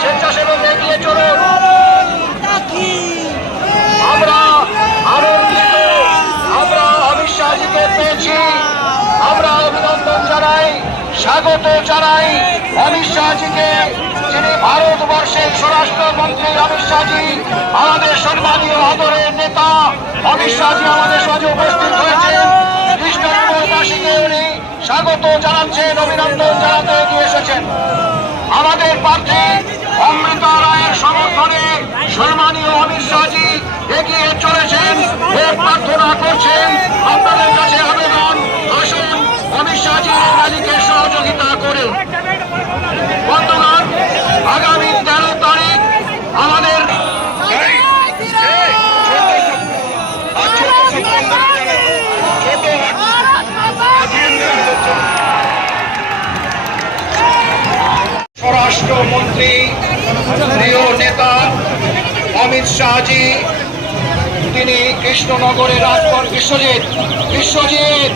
স্বেচ্ছাসেবক এগিয়ে চলুন আমরা আনন্দিত, আমরা অমিত শাহজিকে পেয়েছি। আমরা অভিনন্দন জানাই, স্বাগত জানাই অমিত শাহজিকে ভারতবর্ষের স্বরাষ্ট্রমন্ত্রী অমিত শাহজি আমাদের সম্মানীয় আদরের নেতা অমিত শাহজি আমাদের সাথে উপস্থিত হয়েছেন। কৃষ্ণনগরবাসীকে উনি স্বাগত জানাচ্ছেন, অভিনন্দন জানাতে এগিয়ে এসেছেন। আমাদের প্রার্থী অমৃতা রায়ের সমর্থনে সম্মানীয় অমিত শাহজি এগিয়ে চলেছেন। প্রার্থনা করছেন। আপনাদের কাছে আবেদন আসুন অমিত শাহজি এই র্যালিকে সহযোগিতা করুন বন্ধুগণ আগামী তেরো তারিখ আমাদের স্বরাষ্ট্রমন্ত্রী প্রিয় নেতা অমিত শাহজি তিনি কৃষ্ণনগরের রাজপথ বিশ্বজিৎ বিশ্বজিৎ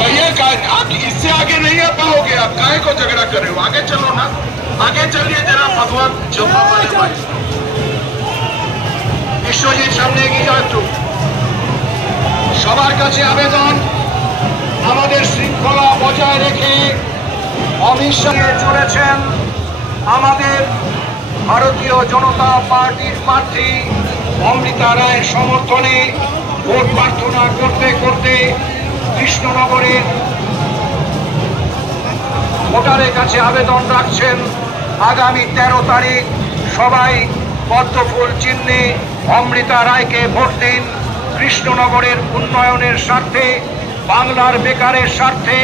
भैया का- आप इससे आगे नहीं आ पाओगे आप काहे को झगड़ा कर रहे हो आगे चलो ना आगे चलिए जरा भगवान जम्मू वाले भाई বিশ্বজিৎ সামনে এগিয়ে যাও একটু সবার কাছে আবেদন আমাদের শৃঙ্খলা বজায় রেখে অমিত শাহ চলেছেন আমাদের ভারতীয় জনতা পার্টির প্রার্থী অমৃতা রায়ের সমর্থনে ভোট প্রার্থনা করতে করতে কৃষ্ণনগরের ভোটারের কাছে আবেদন রাখছেন। আগামী তেরো তারিখ সবাই পদ্মফুল চিহ্নে অমৃতা রায়কে ভোট দিন। কৃষ্ণনগরের উন্নয়নের স্বার্থে, বাংলার বেকারের স্বার্থে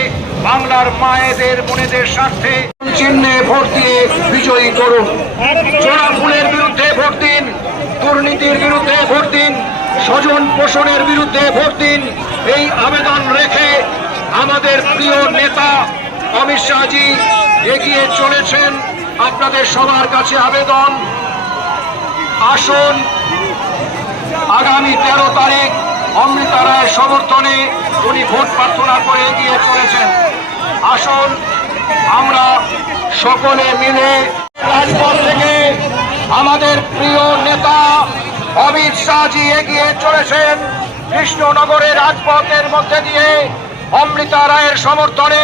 বাংলার মায়েদের, বোনেদের স্বার্থে চিহ্নে ভোট দিয়ে বিজয়ী করুন চোরা ফুলের বিরুদ্ধে ভোট দিন, দুর্নীতির বিরুদ্ধে ভোট দিন, স্বজন পোষণের বিরুদ্ধে ভোট দিন। এই আবেদন রেখে আমাদের প্রিয় নেতা অমিত শাহজি এগিয়ে চলেছেন। আপনাদের সবার কাছে আবেদন। আসুন, আগামী তেরো তারিখ অমৃতা রায়ের সমর্থনে উনি ভোট প্রার্থনা করে এগিয়ে চলেছেন। আসুন, আমরা সকলে মিলে রাজপথ থেকে আমাদের প্রিয় নেতা অমিত শাহজি এগিয়ে চলেছেন। কৃষ্ণনগরের রাজপথের মধ্যে দিয়ে অমৃতা রায়ের সমর্থনে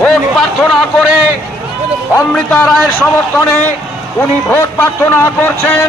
ভোট প্রার্থনা করে অমৃতা রায়ের সমর্থনে উনি ভোট প্রার্থনা করছেন।